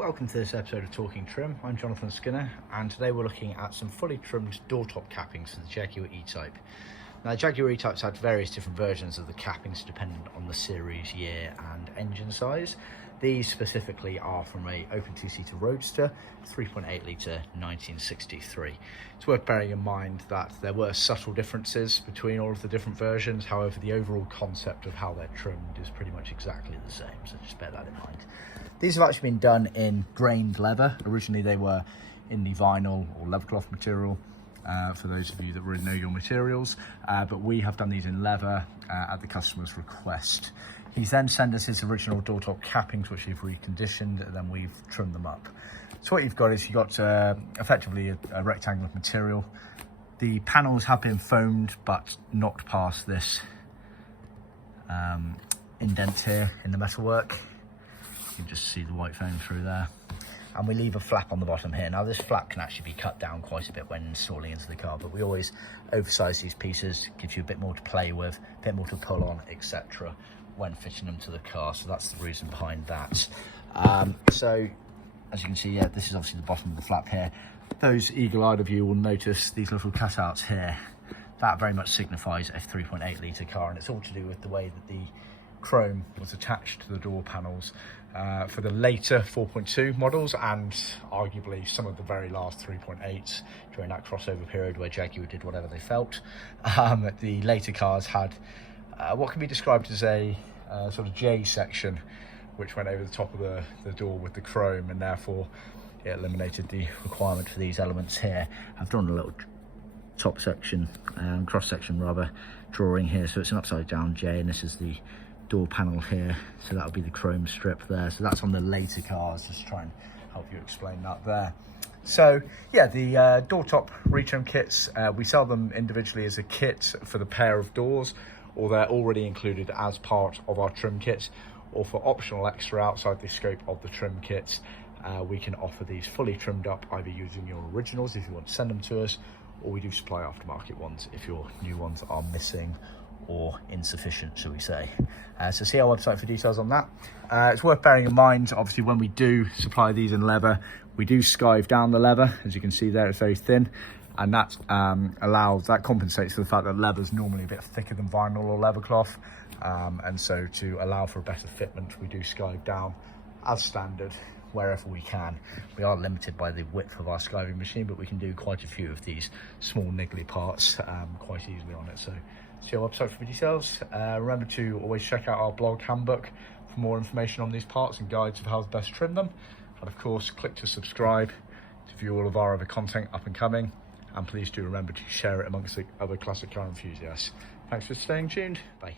Welcome to this episode of Talking Trim. I'm Jonathan Skinner, and today we're looking at some fully trimmed door top cappings for the Jaguar E Type. Now, the Jaguar E Type's had various different versions of the cappings dependent on the series, year and engine size. These specifically are from a open two-seater Roadster, 3.8 litre 1963. It's worth bearing in mind that there were subtle differences between all of the different versions. However, the overall concept of how they're trimmed is pretty much exactly the same, so just bear that in mind. These have actually been done in grained leather. Originally they were in the vinyl or Leathercloth material, for those of you that really know your materials, but we have done these in leather at the customer's request. He's then sent us his original door top cappings, which we've reconditioned, and then we've trimmed them up. So what you've got is you've got effectively a rectangle of material. The panels have been foamed but not past this indent here in the metalwork. You can just see the white foam through there. And we leave a flap on the bottom here. Now this flap can actually be cut down quite a bit when installing into the car, but we always oversize these pieces, gives you a bit more to play with, a bit more to pull on, etc. when fitting them to the car. So that's the reason behind that. So as you can see, this is obviously the bottom of the flap here. Those eagle-eyed of you will notice these little cutouts here. That very much signifies a 3.8 litre car, and it's all to do with the way that the chrome was attached to the door panels for the later 4.2 models, and arguably some of the very last 3.8s during that crossover period where Jaguar did whatever they felt. The later cars had what can be described as a sort of J section, which went over the top of the door with the chrome, and therefore it eliminated the requirement for these elements here. I've drawn a little top section, cross section rather, drawing here, so it's an upside down J, and this is the door panel here, so that'll be the chrome strip there. So that's on the later cars, just to try and help you explain that there. So yeah, the door top retrim kits, we sell them individually as a kit for the pair of doors, or they're already included as part of our trim kits, or for optional extra outside the scope of the trim kits, we can offer these fully trimmed up, either using your originals if you want to send them to us, or we do supply aftermarket ones if your new ones are missing or insufficient, shall we say. So see our website for details on that. It's worth bearing in mind, obviously, when we do supply these in leather, we do skive down the leather. As you can see there, it's very thin, and that compensates for the fact that leather is normally a bit thicker than vinyl or Leathercloth, and so to allow for a better fitment, we do skive down as standard wherever we can. We are limited by the width of our skiving machine, but we can do quite a few of these small niggly parts quite easily on it. So see our website for details. Remember to always check out our blog handbook for more information on these parts and guides of how to best trim them. And of course, click to subscribe to view all of our other content up and coming. And please do remember to share it amongst the other classic car enthusiasts. Thanks for staying tuned. Bye.